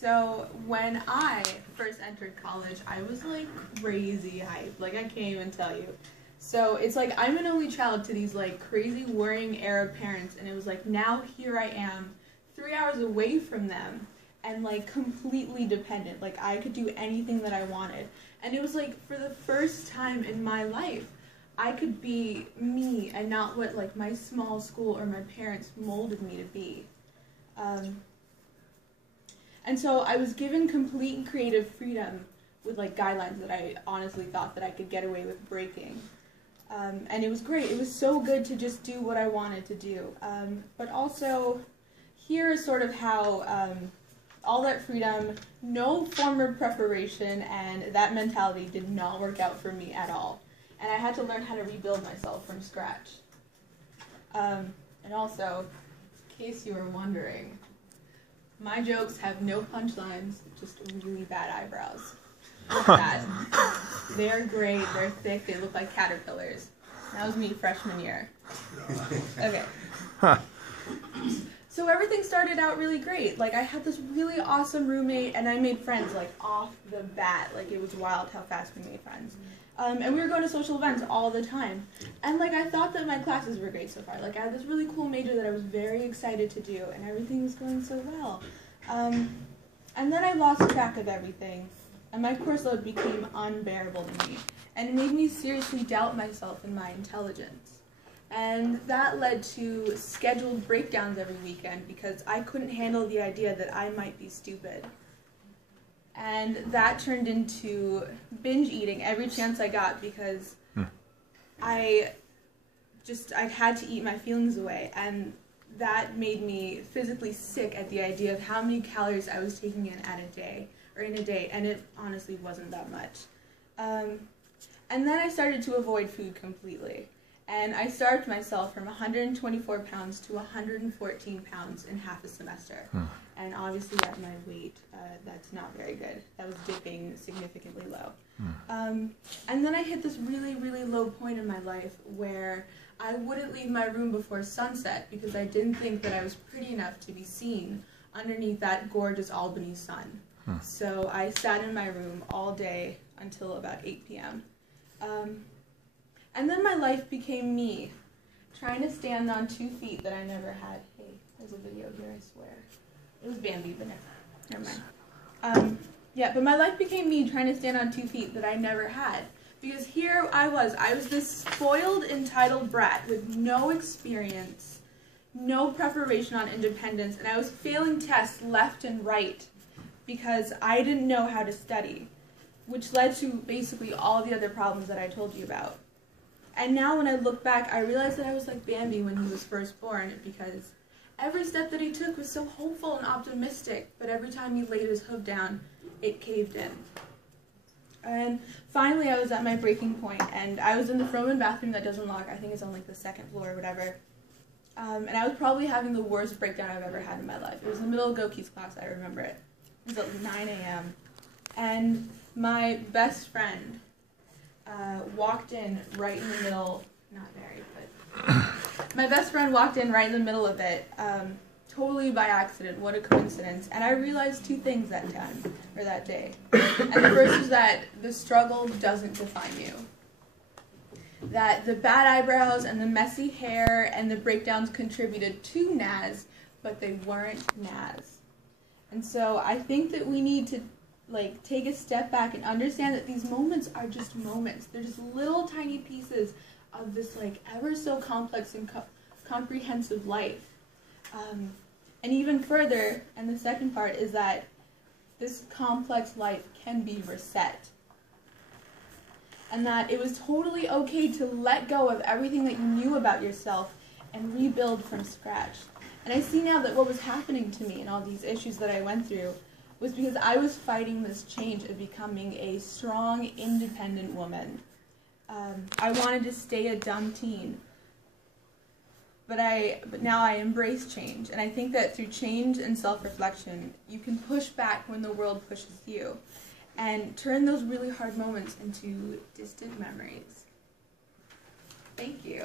So when I first entered college, I was like crazy hyped. Like I can't even tell you. So it's like I'm an only child to these like crazy worrying Arab parents, and it was like now here I am, 3 hours away from them, and like completely dependent. Like I could do anything that I wanted. And it was like for the first time in my life, I could be me and not what like my small school or my parents molded me to be. And so I was given complete creative freedom with like guidelines that I honestly thought that I could get away with breaking. And it was great. It was so good to just do what I wanted to do. But also, here is sort of how all that freedom, no former preparation, and that mentality did not work out for me at all. And I had to learn how to rebuild myself from scratch. And also, in case you were wondering, my jokes have no punchlines, just really bad eyebrows. Look at that. They're great, they're thick, they look like caterpillars. That was me freshman year. Okay. So everything started out really great. Like I had this really awesome roommate and I made friends like off the bat. Like it was wild how fast we made friends. And we were going to social events all the time. And like I thought that my classes were great so far. Like I had this really cool major that I was very excited to do and everything was going so well. And then I lost track of everything. And my course load became unbearable to me. And it made me seriously doubt myself and my intelligence. And that led to scheduled breakdowns every weekend because I couldn't handle the idea that I might be stupid. And that turned into binge eating every chance I got because I had to eat my feelings away. And that made me physically sick at the idea of how many calories I was taking in in a day, and it honestly wasn't that much. And then I started to avoid food completely. And I starved myself from 124 pounds to 114 pounds in half a semester. And obviously at my weight, that's not very good. That was dipping significantly low. And then I hit this really, really low point in my life where I wouldn't leave my room before sunset because I didn't think that I was pretty enough to be seen underneath that gorgeous Albany sun. So I sat in my room all day until about 8 p.m. And then my life became me, trying to stand on 2 feet that I never had. Hey, there's a video here, I swear. It was Bambi, but never mind. Yeah, but my life became me trying to stand on 2 feet that I never had. Because here I was this spoiled, entitled brat with no experience, no preparation on independence, and I was failing tests left and right because I didn't know how to study, which led to basically all the other problems that I told you about. And now when I look back, I realize that I was like Bambi when he was first born because every step that he took was so hopeful and optimistic, but every time he laid his hoof down, it caved in. And finally I was at my breaking point, and I was in the Froman bathroom that doesn't lock. I think it's on like the 2nd floor or whatever. And I was probably having the worst breakdown I've ever had in my life. It was in the middle of Goki's class, I remember it. It was at 9 a.m. And my best friend walked in right in the middle, not very, but my best friend walked in right in the middle of it, totally by accident. What a coincidence. And I realized 2 things that day. And the first was that the struggle doesn't define you. That the bad eyebrows and the messy hair and the breakdowns contributed to Naz, but they weren't Naz. And so I think that we need to take a step back and understand that these moments are just moments. They're just little tiny pieces of this ever so complex and comprehensive life. And even further, and the second part is that this complex life can be reset. And that it was totally okay to let go of everything that you knew about yourself and rebuild from scratch. And I see now that what was happening to me and all these issues that I went through was because I was fighting this change of becoming a strong, independent woman. I wanted to stay a dumb teen. But now I embrace change, and I think that through change and self-reflection, you can push back when the world pushes you, and turn those really hard moments into distant memories. Thank you.